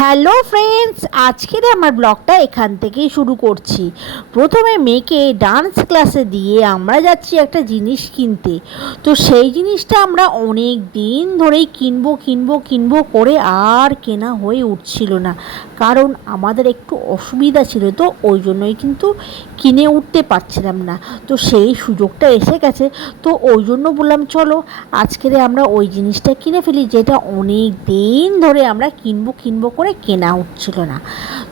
Hello friends, আজকের আমার ব্লগটা এখান থেকেই শুরু করছি। প্রথমে মেয়েকে ডান্স ক্লাসে দিয়ে আমরা যাচ্ছি একটা জিনিস কিনতে। তো সেই জিনিসটা আমরা অনেক দিন ধরেই কিনবো কিনবো কিনবো করে আর কেনা হয়ে উঠছিল না। কারণ আমাদের একটু অসুবিধা ছিল তো, ওই জন্যই কিন্তু কিনে উঠতে পারছিলাম না। তো সেই সুযোগটা এসে গেছে, তো ওই জন্য বললাম, চলো, আজকের আমরা ওই জিনিসটা কিনে ফেলি, যেটা অনেক দিন ধরে আমরা কিনবো কিনবো করে কেনা হচ্ছিল না।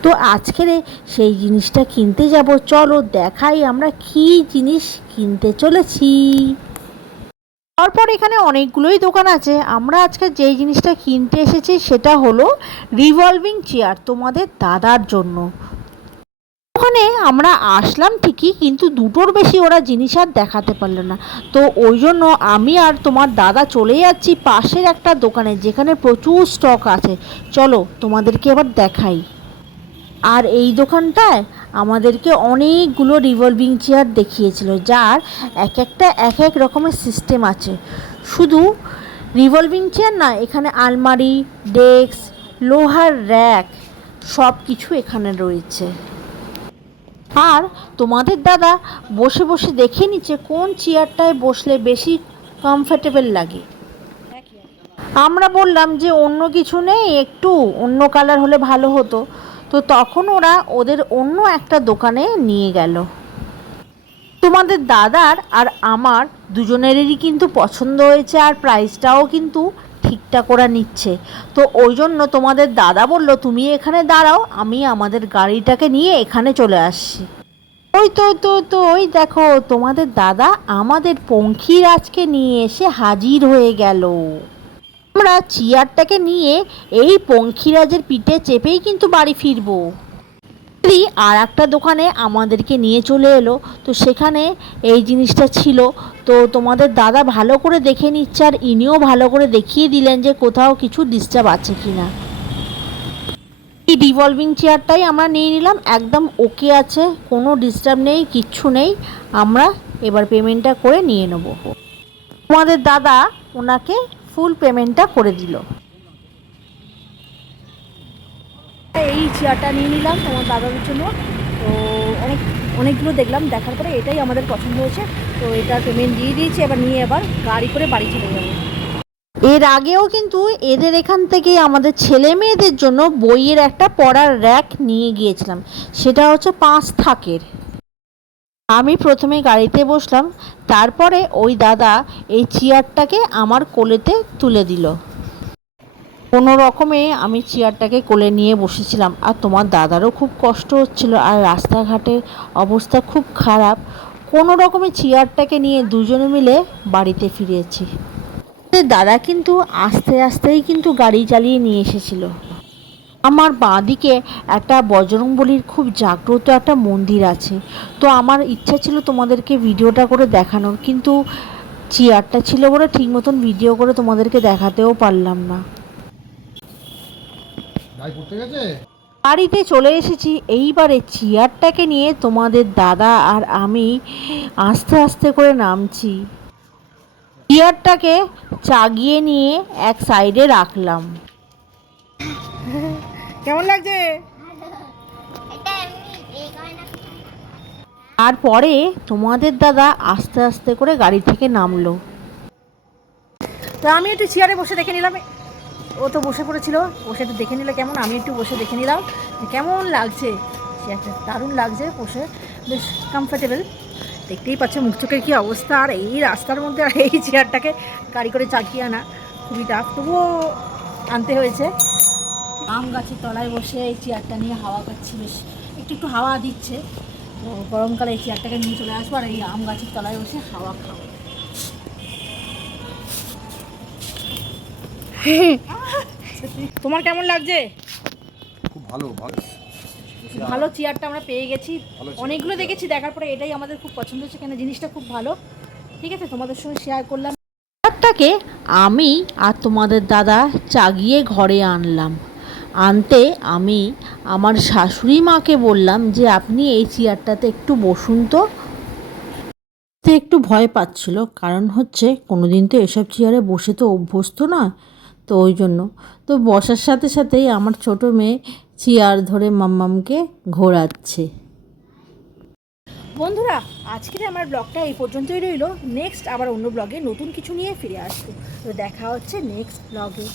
তো আজকের সেই জিনিসটা কিনতে যাব। চলো দেখাই আমরা কি জিনিস কিনতে চলেছি। তারপর এখানে অনেকগুলোই দোকান আছে। আমরা আজকে যে জিনিসটা কিনতে এসেছি সেটা হলো রিভলভিং চেয়ার তোমাদের দাদার জন্য। আমরা আসলাম ঠিকই, কিন্তু দুটোর বেশি ওরা জিনিস আর দেখাতে পারল না। তো ওই জন্য আমি আর তোমার দাদা চলে যাচ্ছি পাশের একটা দোকানে, যেখানে প্রচুর স্টক আছে। চলো তোমাদেরকে এবার দেখাই। আর এই দোকানটায় আমাদেরকে অনেকগুলো রিভলভিং চেয়ার দেখিয়েছিল, যার এক একটা এক এক রকমের সিস্টেম আছে। শুধু রিভলভিং চেয়ার না, এখানে আলমারি ডেস্ক লোহার র্যাক সব কিছু এখানে রয়েছে। আর তোমাদের দাদা বসে বসে দেখে নিচ্ছে কোন চেয়ারটায় বসলে বেশি কমফর্টেবল লাগে। আমরা বললাম যে অন্য কিছু নেই, একটু অন্য কালার হলে ভালো হতো। তো তখন ওরা ওদের অন্য একটা দোকানে নিয়ে গেল। তোমাদের দাদার আর আমার দুজনেরই কিন্তু পছন্দ হয়েছে আর প্রাইসটাও কিন্তু ঠিকঠাক ওরা নিচ্ছে। তো ওই জন্য তোমাদের দাদা বলল, তুমি এখানে দাঁড়াও, আমি আমাদের গাড়িটাকে নিয়ে এখানে চলে আসছি। ওই তো তো তো, ওই দেখো, তোমাদের দাদা আমাদের পঙ্খিরাজকে নিয়ে এসে হাজির হয়ে গেল। আমরা চেয়ারটাকে নিয়ে এই পঙ্খিরাজের পিঠে চেপেই কিন্তু বাড়ি ফিরবো। স্ত্রী আর একটা দোকানে আমাদেরকে নিয়ে চলে এলো। তো সেখানে এই জিনিসটা ছিল। তো তোমাদের দাদা ভালো করে দেখে নিচ্ছে আর ইনিও ভালো করে দেখিয়ে দিলেন যে কোথাও কিছু ডিস্টার্ব আছে কি না এই রিভলভিং চেয়ারটাই আমরা নিয়ে নিলাম। একদম ওকে আছে, কোনো ডিস্টার্ব নেই, কিচ্ছু নেই। আমরা এবার পেমেন্টটা করে নিয়ে নেব। তোমাদের দাদা ওনাকে ফুল পেমেন্টটা করে দিল। চেয়ারটা নিয়ে নিলাম তোমার দাদাদের জন্য। তো অনেক, অনেকগুলো দেখলাম, দেখার পরে এটাই আমাদের পছন্দ হয়েছে। তো এটা পেমেন্ট দিয়ে দিয়েছি, এবার নিয়ে এবার গাড়ি করে বাড়ি চলে যাব। এর আগেও কিন্তু এদের এখান থেকে আমাদের ছেলে মেয়েদের জন্য বইয়ের একটা পড়ার র্যাক নিয়ে গিয়েছিলাম। সেটা হচ্ছে পাঁচ থাকের। আমি প্রথমে গাড়িতে বসলাম, তারপরে ওই দাদা এই চেয়ারটাকে আমার কোলেতে তুলে দিল। কোনো রকমে আমি চেয়ারটাকে কোলে নিয়ে বসেছিলাম আর তোমার দাদারও খুব কষ্ট হচ্ছিল আর রাস্তাঘাটের অবস্থা খুব খারাপ। কোনো রকমে চেয়ারটাকে নিয়ে দুজনে মিলে বাড়িতে ফিরেছি। দাদা কিন্তু আস্তে আস্তেই কিন্তু গাড়ি চালিয়ে নিয়ে এসেছিল। আমার বাঁ দিকে একটা বজরংবলির খুব জাগ্রত একটা মন্দির আছে। তো আমার ইচ্ছা ছিল তোমাদেরকে ভিডিওটা করে দেখানোর, কিন্তু চেয়ারটা ছিল বলে ঠিক মতন ভিডিও করে তোমাদেরকে দেখাতেও পারলাম না। ভাই পড়তে গেছে? বাড়িতে চলে এসেছি এইবারে চেয়ারটাকে নিয়ে তোমাদের দাদা আর আমি আস্তে আস্তে করে নামছি। চেয়ারটাকে চাগিয়ে নিয়ে এক সাইডে রাখলাম। কেমন লাগছে? তারপরে তোমাদের দাদা আস্তে আস্তে করে গাড়ি থেকে নামলো। তো আমি একটু চেয়ারে বসে দেখে নিলাম। ও তো বসে পড়েছিল বসে একটু দেখে নিলে কেমন, আমি একটু বসে দেখে নিলাম কেমন লাগছে। চেয়ারটা দারুণ লাগছে বসে, বেশ কমফোর্টেবল দেখতেই পাচ্ছে মুখ চোখের কী অবস্থা, আর এই রাস্তার মধ্যে আর এই চেয়ারটাকে গাড়ি করে চাকিয়ে আনা খুবই টাফ তবুও আনতে হয়েছে। আম গাছের তলায় বসে এই চেয়ারটা নিয়ে হাওয়া খাচ্ছি, বেশ একটু একটু হাওয়া দিচ্ছে। তো গরমকালে এই চেয়ারটাকে নিয়ে চলে আসব আর এই আম গাছের তলায় বসে হাওয়া খাব। তোমার কেমন লাগছে? খুব ভালো ভালো। ভালো চেয়ারটা আমরা পেয়ে গেছি। অনেকগুলো দেখেছি দেখার পরে এটাই আমাদের খুব পছন্দ হচ্ছে কেন জিনিসটা খুব ভালো। ঠিক আছে তোমাদের সঙ্গে শেয়ার করলাম। চেয়ারটাকে আমি আর তোমাদের দাদা চাগিয়ে ঘরে আনলাম। আনতে আমি আমার শাশুড়ি মাকে বললাম যে আপনি এই চেয়ারটাতে একটু বসুন তো। একটু ভয় পাচ্ছিল কারণ হচ্ছে কোনোদিন তো এসব চেয়ারে বসে তো অভ্যস্ত না তো ওই জন্য। তো বসার সাথে সাথেই আমার ছোট মেয়ে চেয়ার ধরে মাম্মামকে ঘোরাচ্ছে। বন্ধুরা, আজকের আমার ব্লগটা এই পর্যন্তই রইল। নেক্সট আবার অন্য ব্লগে নতুন কিছু নিয়ে ফিরে আসব। তো দেখা হচ্ছে নেক্সট ব্লগে।